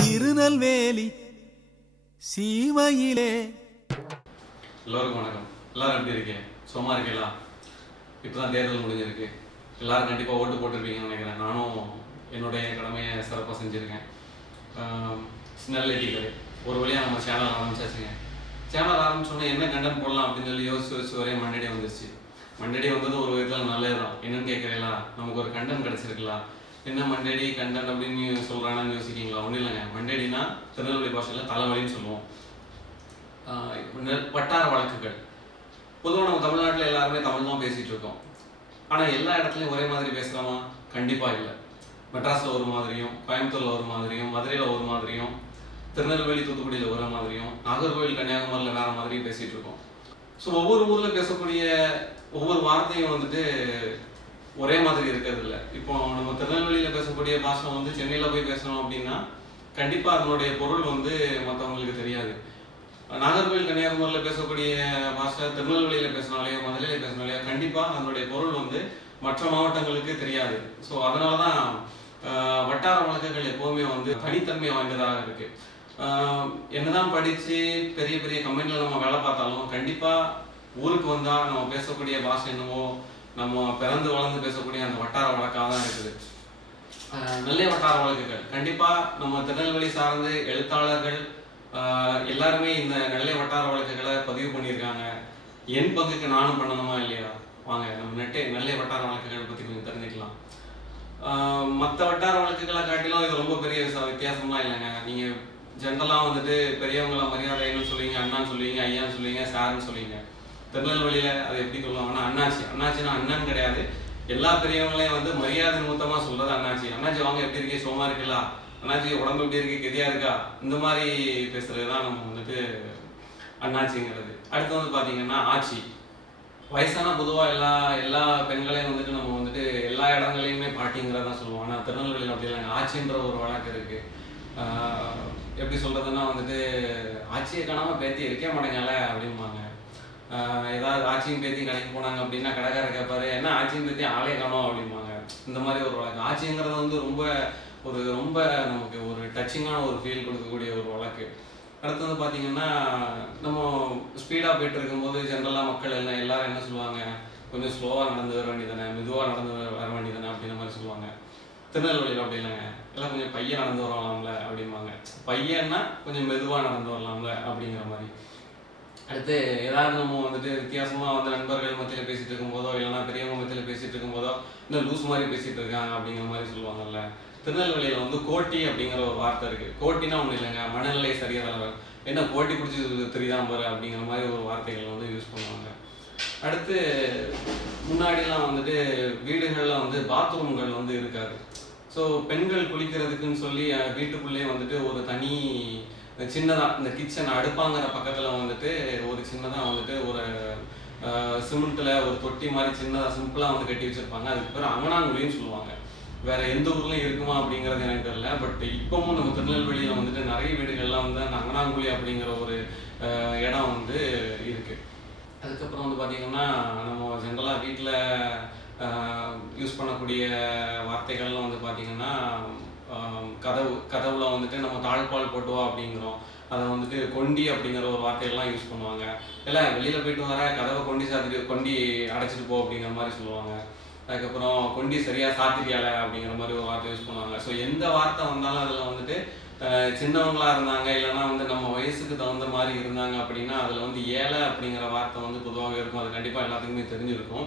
திருநெல்வேலி சீமையிலே. எல்லோருக்கும் வணக்கம். எல்லாரும் எப்படி இருக்கீங்க? சும்மா இருக்கீங்களா? இப்போ தான் தேர்தல் முடிஞ்சிருக்கு. எல்லாரும் கண்டிப்பாக ஓட்டு போட்டிருப்பீங்கன்னு நினைக்கிறேன். நானும் என்னுடைய கடமையை சிறப்பாக செஞ்சுருக்கேன். ஸ்மெல் ஒரு வழியாக நம்ம சேனல் ஆரம்பிச்சாச்சுங்க. சேனல் ஆரம்பிச்சோன்னே என்ன கண்டென்ட் போடலாம் அப்படின்னு சொல்லி யோசிச்சு யோசிச்சு ஒரே மண்டடி வந்துருச்சு. மண்டடி வந்தது ஒரு விதத்தில் நல்லது தான் என்னன்னு கேட்குறீங்களா நமக்கு ஒரு கண்டென்ட் கிடச்சிருக்கலாம் என்ன மண்டேடி கண்டென்ட் அப்படின்னு சொல்கிறாங்கன்னு யோசிக்கிங்களா ஒன்றும் இல்லைங்க. மண்டேடினா திருநெல்வேலி பாஷையில் தலைவலின்னு சொல்லுவோம். வட்டார வழக்குகள். பொதுவாக நம்ம தமிழ்நாட்டில் எல்லாருமே தமிழ் தான் பேசிகிட்டு இருக்கோம். ஆனால் எல்லா இடத்துலையும் ஒரே மாதிரி பேசுகிறோமா கண்டிப்பாக இல்லை. மெட்ராஸில் ஒரு மாதிரியும் கோயம்புத்தூரில் ஒரு மாதிரியும் மதுரையில் ஒரு மாதிரியும் திருநெல்வேலி தூத்துக்குடியில் ஒரு மாதிரியும் நாகர்கோவில் கன்னியாகுமரியில் வேறு மாதிரியும் பேசிகிட்டு இருக்கோம். ஸோ ஒவ்வொரு ஊரில் பேசக்கூடிய ஒவ்வொரு வார்த்தையும் வந்துட்டு ஒரே மாதிரி இருக்கிறது இல்லை இப்போ நம்ம திருநெல்வேலியில் பேசக்கூடிய பாஷை வந்து சென்னையில் போய் பேசணும் அப்படின்னா கண்டிப்பாக அதனுடைய பொருள் வந்து மற்றவங்களுக்கு தெரியாது. நாகர்கோவில் கன்னியாகுமரியில் பேசக்கூடிய பாஷை திருநெல்வேலியில் பேசினாலேயோ மதுரையில் பேசினாலேயோ கண்டிப்பாக அதனுடைய பொருள் வந்து மற்ற மாவட்டங்களுக்கு தெரியாது. ஸோ அதனால தான் வட்டார வழக்குகள் எப்போவுமே வந்து தனித்தன்மை வாய்ந்ததாக இருக்குது என்னதான் படித்து பெரிய பெரிய கம்பெனியில் நம்ம வேலை பார்த்தாலும் கண்டிப்பாக ஊருக்கு வந்தால் நம்ம பேசக்கூடிய பாஷை என்னவோ நம்ம பிறந்து வளர்ந்து பேசக்கூடிய அந்த வட்டார வழக்காக தான் இருக்குது நல்ல வட்டார வழக்குகள். கண்டிப்பா நம்ம திருநெல்வேலி சார்ந்து எழுத்தாளர்கள் ஆஹ் எல்லாருமே இந்த நல்ல வட்டார வழக்குகளை பதிவு பண்ணியிருக்காங்க. என் பங்குக்கு நானும் பண்ணணுமா இல்லையா? வாங்க நம்ம நெட்டே நல்ல வட்டார வழக்குகள் பத்தி கொஞ்சம் தெரிஞ்சுக்கலாம். மற்ற வட்டார வழக்குகளை காட்டிலும் இது ரொம்ப பெரிய வித்தியாசம்லாம் இல்லைங்க. நீங்க ஜென்ரலாக வந்துட்டு பெரியவங்கள மரியாதைன்னு சொல்லுவீங்க அண்ணான்னு சொல்லுவீங்க ஐயான்னு சொல்லுவீங்க சார்னு சொல்லுவீங்க. திருநெல்வேலியில் அது எப்படி சொல்லுவாங்கன்னா அண்ணாச்சி. அண்ணாச்சினா அண்ணன் கிடையாது. எல்லா பெரியவங்களையும் வந்து மரியாதை நிமித்தமா சொல்றது அண்ணாச்சி. அண்ணாச்சி வாங்க எப்படி இருக்கே சோமா இருக்கலாம் அண்ணாச்சி உடம்பு எப்படி இருக்கு? கெதியா இருக்கா? இந்த மாதிரி பேசுறது தான் நம்ம வந்துட்டு அண்ணாச்சிங்கிறது. அடுத்து வந்து பார்த்தீங்கன்னா ஆட்சி. வயசான பொதுவாக எல்லா எல்லா பெண்களையும் வந்துட்டு நம்ம வந்துட்டு எல்லா இடங்களையுமே பாட்டிங்கிறதா சொல்லுவோம். ஆனால் திருநெல்வேலியில் அப்படி இல்லைங்க. ஆச்சின்ற ஒரு வழக்கு இருக்கு. எப்படி சொல்றதுன்னா வந்துட்டு ஆட்சியை காணாம பேத்தி இருக்கே மாட்டேங்கல அப்படிம்பாங்க. ஏதாவது ஆச்சியும் பேத்தியும் கடைக்கு போனாங்க அப்படின்னா கடைக்காரர் கேட்பாரு என்ன ஆச்சியும் பேத்தி ஆளே காணும் அப்படிம்பாங்க. இந்த மாதிரி ஒரு வழக்கு. ஆட்சிங்கிறது வந்து ரொம்ப ஒரு ரொம்ப நமக்கு ஒரு டச்சிங்கான ஒரு ஃபீல் கொடுக்கக்கூடிய ஒரு வழக்கு. அடுத்து வந்து பார்த்தீங்கன்னா நம்ம ஸ்பீடாக போயிட்டு இருக்கும்போது ஜென்ரலாக மக்கள் எல்லாம் எல்லாரும் என்ன சொல்லுவாங்க? கொஞ்சம் ஸ்லோவாக நடந்து வர வேண்டியதானே மெதுவாக நடந்து வர- வர வேண்டியதானே அப்படின்ற மாதிரி சொல்லுவாங்க. திருநெல்வேலியில் அப்படி இல்லைங்க. எல்லாம் கொஞ்சம் பையன் நடந்து வரலாம்ல அப்படிம்பாங்க. பையன்னா கொஞ்சம் மெதுவாக நடந்து வரலாம்ல அப்படிங்கிற மாதிரி. அடுத்து ஏதாவது நம்ம வந்துட்டு வித்தியாசமாக வந்து நண்பர்கள் மத்தியில் பேசிட்டு இருக்கும்போதோ இல்லைனா பெரியவங்க மத்தியில் பேசிட்டு இருக்கும்போதோ இன்னும் லூஸ் மாதிரி பேசிட்டு இருக்காங்க அப்படிங்கிற மாதிரி சொல்லுவாங்கல்ல. திருநெல்வேலியில் வந்து கோட்டி அப்படிங்கிற ஒரு வார்த்தை இருக்கு. கோட்டினா ஒன்றும் இல்லைங்க மனநிலை சரியாக என்ன கோட்டி பிடிச்சி தெரியாமல் பாரு அப்படிங்கிற மாதிரி ஒரு வார்த்தைகள் வந்து யூஸ் பண்ணுவாங்க. அடுத்து முன்னாடிலாம் வந்துட்டு வீடுகளில் வந்து பாத்ரூம்கள் வந்து இருக்காது. ஸோ பெண்கள் குளிக்கிறதுக்குன்னு சொல்லி வீட்டுக்குள்ளேயே வந்துட்டு ஒரு தனி சின்னதாக இந்த கிச்சன் அடுப்பாங்கிற பக்கத்தில் வந்துட்டு ஒரு சின்னதாக வந்துட்டு ஒரு சிமெண்ட்டில் ஒரு தொட்டி மாதிரி சின்னதாக சிம்பிளாக வந்து கட்டி வச்சுருப்பாங்க. அதுக்கு பேர் அங்கனாங்குழின்னு சொல்லுவாங்க. வேற எந்த ஊர்லயும் இருக்குமா அப்படிங்கிறது எனக்கு தெரியல. பட் இப்பவும் நம்ம திருநெல்வேலியில வந்துட்டு நிறைய வீடுகள்லாம் வந்து அந்த அங்கனாங்குழி அப்படிங்கிற ஒரு இடம் வந்து இருக்கு. அதுக்கப்புறம் வந்து பார்த்தீங்கன்னா நம்ம ஜென்ரலாக வீட்டில் யூஸ் பண்ணக்கூடிய வார்த்தைகள்லாம் வந்து பார்த்திங்கன்னா கதவு கதவுல வந்துட்டு நம்ம தாழ்பால் போட்டுவோம் அப்படிங்கிறோம். அதை வந்துட்டு கொண்டி அப்படிங்கிற ஒரு வார்த்தையெல்லாம் யூஸ் பண்ணுவாங்க. இல்லை வெளியில் போயிட்டு வர கதவை கொண்டி சாத்திட்டு கொண்டி அடைச்சிட்டு போ அப்படிங்கிற மாதிரி சொல்லுவாங்க. அதுக்கப்புறம் கொண்டி சரியா சாத்திரியால அப்படிங்கிற மாதிரி ஒரு வார்த்தை யூஸ் பண்ணுவாங்க. ஸோ எந்த வார்த்தை வந்தாலும் அதில் வந்துட்டு சின்னவங்களா இருந்தாங்க இல்லைன்னா வந்து நம்ம வயசுக்கு தகுந்த மாதிரி இருந்தாங்க அப்படின்னா அதில் வந்து ஏழை அப்படிங்கிற வார்த்தை வந்து பொதுவாக இருக்கும். அது கண்டிப்பாக எல்லாத்துக்குமே தெரிஞ்சிருக்கும்.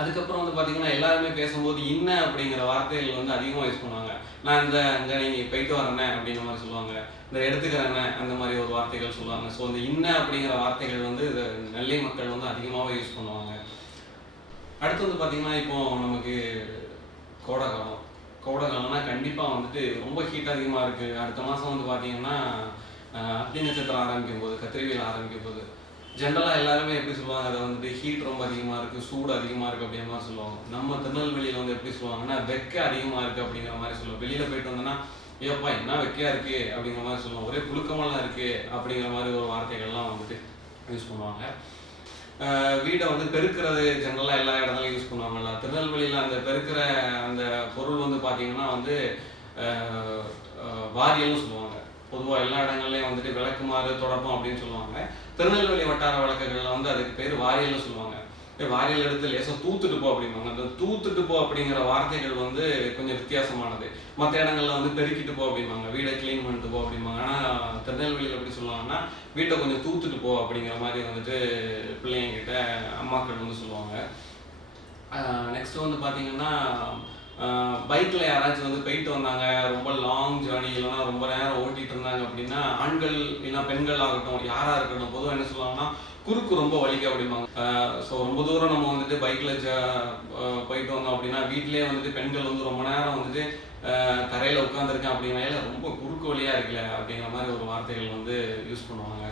அதுக்கப்புறம் வந்து பார்த்தீங்கன்னா எல்லாருமே பேசும்போது இன்ன அப்படிங்கிற வார்த்தைகள் வந்து அதிகமாக யூஸ் பண்ணுவாங்க. நான் இந்த இங்கே நீங்கள் போயிட்டு வரேனே அப்படிங்கிற மாதிரி சொல்லுவாங்க. இந்த எடுத்துக்கிறேனே அந்த மாதிரி ஒரு வார்த்தைகள் சொல்லுவாங்க. ஸோ இந்த இன்ன அப்படிங்கிற வார்த்தைகள் வந்து இது நெல்லை மக்கள் வந்து அதிகமாகவே யூஸ் பண்ணுவாங்க. அடுத்து வந்து பார்த்தீங்கன்னா இப்போ நமக்கு கோடை காலம் கோடை காலம்னா கண்டிப்பாக வந்துட்டு ரொம்ப ஹீட் அதிகமாக இருக்குது அடுத்த மாதம் வந்து பார்த்தீங்கன்னா அக்னி நட்சத்திரம் ஆரம்பிக்கும் போது கத்திரிவியல் ஆரம்பிக்கும் போது ஜென்ரலாக எல்லாருமே எப்படி சொல்லுவாங்க? அதை வந்துட்டு ஹீட் ரொம்ப அதிகமாக இருக்குது சூடு அதிகமாக இருக்குது அப்படிங்கிற மாதிரி சொல்லுவாங்க. நம்ம திருநெல்வேலியில் வந்து எப்படி சொல்லுவாங்கன்னா வெக்க அதிகமாக இருக்குது அப்படிங்கிற மாதிரி சொல்லுவோம் வெளியில் போயிட்டு வந்தோன்னா ஏப்பா என்ன வெக்கையாக இருக்குது அப்படிங்கிற மாதிரி சொல்லுவோம் ஒரே புழுக்கமெல்லாம் இருக்குது அப்படிங்கிற மாதிரி ஒரு வார்த்தைகள்லாம் வந்துட்டு யூஸ் பண்ணுவாங்க. வீடை வந்து பெருக்கிறது ஜென்ரலாக எல்லா இடத்துலையும் யூஸ் பண்ணுவாங்கல்ல. திருநெல்வேலியில் அந்த பெருக்கிற அந்த பொருள் வந்து பார்த்தீங்கன்னா வந்து வாரியல்னு சொல்லுவாங்க. பொதுவாக எல்லா இடங்கள்லையும் வந்துட்டு விளக்குமாறு தொடப்பம் அப்படின்னு சொல்லுவாங்க. திருநெல்வேலி வட்டார வழக்குகளில் வந்து அதுக்கு பேர் வாரியல்னு சொல்லுவாங்க. வாரியல் எடுத்து லேசாக தூத்துட்டு போ அப்படிம்பாங்க. அந்த தூத்துட்டு போ அப்படிங்கிற வார்த்தைகள் வந்து கொஞ்சம் வித்தியாசமானது. மற்ற இடங்கள்ல வந்து பெருக்கிட்டு போ அப்படிம்பாங்க. வீடை க்ளீன் பண்ணிட்டு போ அப்படிம்பாங்க. ஆனால் திருநெல்வேலியில் எப்படி சொல்லுவாங்கன்னா வீட்டை கொஞ்சம் தூத்துட்டு போ அப்படிங்கிற மாதிரி வந்துட்டு பிள்ளைங்கிட்ட அம்மாக்கள் வந்து சொல்லுவாங்க. நெக்ஸ்ட் வந்து பார்த்தீங்கன்னா பைக்கில் யாராச்சும் வந்து போயிட்டு வந்தாங்க ரொம்ப லாங் ஜேர்னி இல்லைனா ரொம்ப நேரம் ஓட்டிட்டு இருந்தாங்க அப்படின்னா ஆண்கள் இல்லைன்னா பெண்கள் ஆகட்டும் யாராக இருக்கட்டும் பொதுவாக என்ன சொல்லுவாங்கன்னா குறுக்கு ரொம்ப வலிக்க அப்படிம்பாங்க. ஸோ ரொம்ப தூரம் நம்ம வந்துட்டு பைக்கில் போயிட்டு வந்தோம் அப்படின்னா வீட்டிலேயே வந்துட்டு பெண்கள் வந்து ரொம்ப நேரம் வந்துட்டு தரையில் உட்காந்துருக்கேன் அப்படின்னால ரொம்ப குறுக்கு வழியாக இருக்குல்ல அப்படிங்கிற மாதிரி ஒரு வார்த்தைகள் வந்து யூஸ் பண்ணுவாங்க.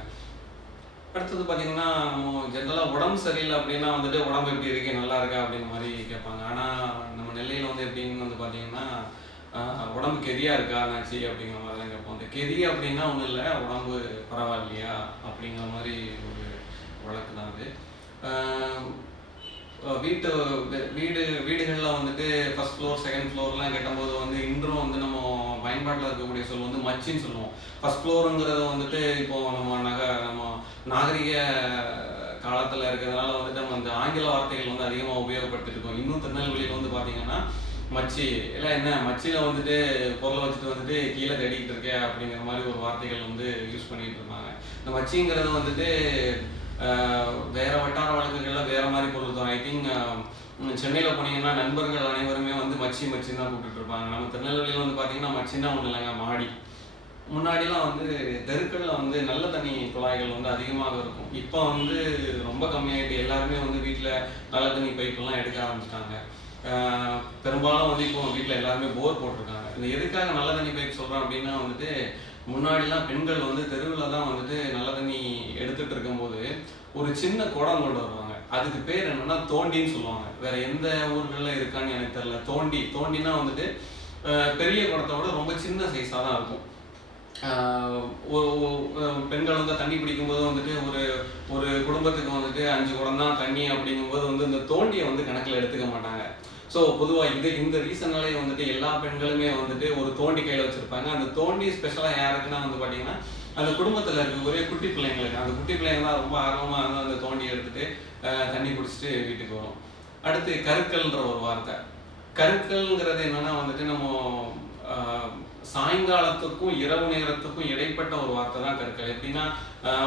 அடுத்தது பார்த்தீங்கன்னா நம்ம ஜென்ரலாக உடம்பு சரியில்லை அப்படின்னா வந்துட்டு உடம்பு எப்படி இருக்கு நல்லா இருக்கா? அப்படிங்கிற மாதிரி கேட்பாங்க. ஆனால் நெல்லையில் வந்து எப்படின்னு வந்து பார்த்தீங்கன்னா உடம்பு கெதியா இருக்கா நாச்சி அப்படிங்கிற மாதிரி தான் கேட்போம். அந்த கெதி அப்படின்னா ஒன்றும் இல்லை உடம்பு பரவாயில்லையா அப்படிங்கிற மாதிரி ஒரு வழக்கு தான் அது. வீட்டு வீடு வீடுகளில் வந்துட்டு ஃபர்ஸ்ட் ஃப்ளோர் செகண்ட் ஃப்ளோர்லாம் கட்டும்போது வந்து இன்றும் வந்து நம்ம பயன்பாட்டில் இருக்கக்கூடிய சொல் வந்து மச்சின்னு சொல்லுவோம். ஃபர்ஸ்ட் ஃப்ளோருங்கிறது வந்துட்டு இப்போ நம்ம நக நம்ம நாகரிக காலத்தில் இருக்கிறதுனால வந்துட்டு நம்ம அந்த ஆங்கில வார்த்தைகள் வந்து அதிகமாக உபயோகப்படுத்திட்டு இருக்கோம் இன்னும் திருநெல்வேலியில் வந்து பார்த்தீங்கன்னா மச்சி இல்லை என்ன மச்சியில் வந்துட்டு பொருளை வச்சுட்டு வந்துட்டு கீழே தேடிக்கிட்டு இருக்கே அப்படிங்கிற மாதிரி ஒரு வார்த்தைகள் வந்து யூஸ் பண்ணிட்டு இருந்தாங்க. இந்த மச்சிங்கிறது வந்துட்டு வேற வட்டார வழக்குகள்ல வேற மாதிரி பொருள் தான். ஐ திங்க் சென்னையில் போனீங்கன்னா நண்பர்கள் அனைவருமே வந்து மச்சி மச்சின்னு தான் கூப்பிட்டு இருப்பாங்க. நம்ம திருநெல்வேலியில் வந்து பார்த்தீங்கன்னா மச்சின்னா ஒன்றும் இல்லைங்க மாடி. முன்னாடிலாம் வந்து தெருக்களில் வந்து நல்ல தண்ணி குழாய்கள் வந்து அதிகமாக இருக்கும். இப்போ வந்து ரொம்ப கம்மியாயிட்டு எல்லாருமே வந்து வீட்டில் நல்ல தண்ணி பைப்பெல்லாம் எடுக்க ஆரம்பிச்சிட்டாங்க. பெரும்பாலும் வந்து இப்போ வீட்டில் எல்லாருமே போர் போட்டிருக்காங்க. இந்த எதுக்காக நல்ல தண்ணி பைப் சொல்கிறோம் அப்படின்னா வந்துட்டு முன்னாடிலாம் பெண்கள் வந்து தெருவில் தான் வந்துட்டு நல்ல தண்ணி எடுத்துட்டு இருக்கும்போது ஒரு சின்ன குடம் கொண்டு வருவாங்க. அதுக்கு பேர் என்னன்னா தோண்டின்னு சொல்லுவாங்க. வேற எந்த ஊர்களில் இருக்கான்னு எனக்கு தெரியல. தோண்டி தோண்டினா வந்துட்டு பெரிய குடத்தை விட ரொம்ப சின்ன சைஸாக தான் இருக்கும். ஒரு பெண்கள் வந்து தண்ணி பிடிக்கும்போது வந்துட்டு ஒரு ஒரு குடும்பத்துக்கு வந்துட்டு அஞ்சு குடம் தான் தண்ணி அப்படிங்கும்போது வந்து இந்த தோண்டியை வந்து கணக்கில் எடுத்துக்க மாட்டாங்க. ஸோ பொதுவாக இது இந்த ரீசனாலே வந்துட்டு எல்லா பெண்களுமே வந்துட்டு ஒரு தோண்டி கையில் வச்சுருப்பாங்க. அந்த தோண்டி ஸ்பெஷலாக யாருக்குன்னா வந்து பார்த்தீங்கன்னா அந்த குடும்பத்தில் இருக்க ஒரே குட்டி பிள்ளைங்களுக்கு. அந்த குட்டி பிள்ளைங்க தான் ரொம்ப ஆர்வமாக இருந்தால் அந்த தோண்டி எடுத்துட்டு தண்ணி குடிச்சிட்டு வீட்டுக்கு வரும். அடுத்து கருக்கள்ன்ற ஒரு வார்த்தை. கருக்கள்ங்கிறது என்னன்னா வந்துட்டு நம்ம சாயங்காலத்துக்கும் இரவு நேரத்துக்கும் இடைப்பட்ட ஒரு வார்த்தை தான் கற்கள். எப்படின்னா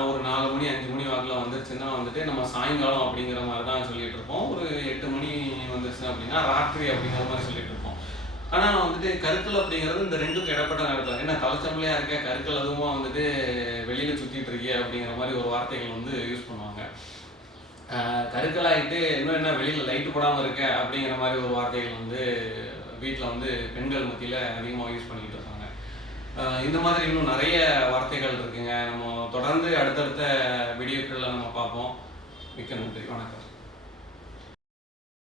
ஒரு நாலு மணி அஞ்சு மணி வாக்கில் வந்துருச்சுன்னா வந்துட்டு நம்ம சாயங்காலம் அப்படிங்கிற மாதிரி தான் சொல்லிட்டு இருப்போம். ஒரு எட்டு மணி வந்துருச்சு அப்படின்னா ராத்திரி அப்படிங்கிற மாதிரி சொல்லிட்டு இருப்போம். ஆனால் வந்துட்டு கருக்கள் அப்படிங்கிறது இந்த ரெண்டுக்கும் இடப்பட்ட நேரத்தில் ஏன்னா தலைச்சம்பளையா இருக்க கருக்கள் அதுவும் வந்துட்டு வெளியில சுற்றிட்டு இருக்கே அப்படிங்கிற மாதிரி ஒரு வார்த்தைகள் வந்து யூஸ் பண்ணுவாங்க. ஆஹ் இன்னும் என்ன வெளியில் லைட்டு போடாமல் இருக்க அப்படிங்கிற மாதிரி ஒரு வார்த்தைகள் வந்து வீட்டில் வந்து பெண்கள் மத்தியில் அதிகமாக யூஸ் பண்ணிட்டு இருக்காங்க. இந்த மாதிரி இன்னும் நிறைய வார்த்தைகள் இருக்குங்க. நம்ம தொடர்ந்து அடுத்தடுத்த வீடியோக்களில் நம்ம பார்ப்போம். மிக்க நன்றி. வணக்கம்.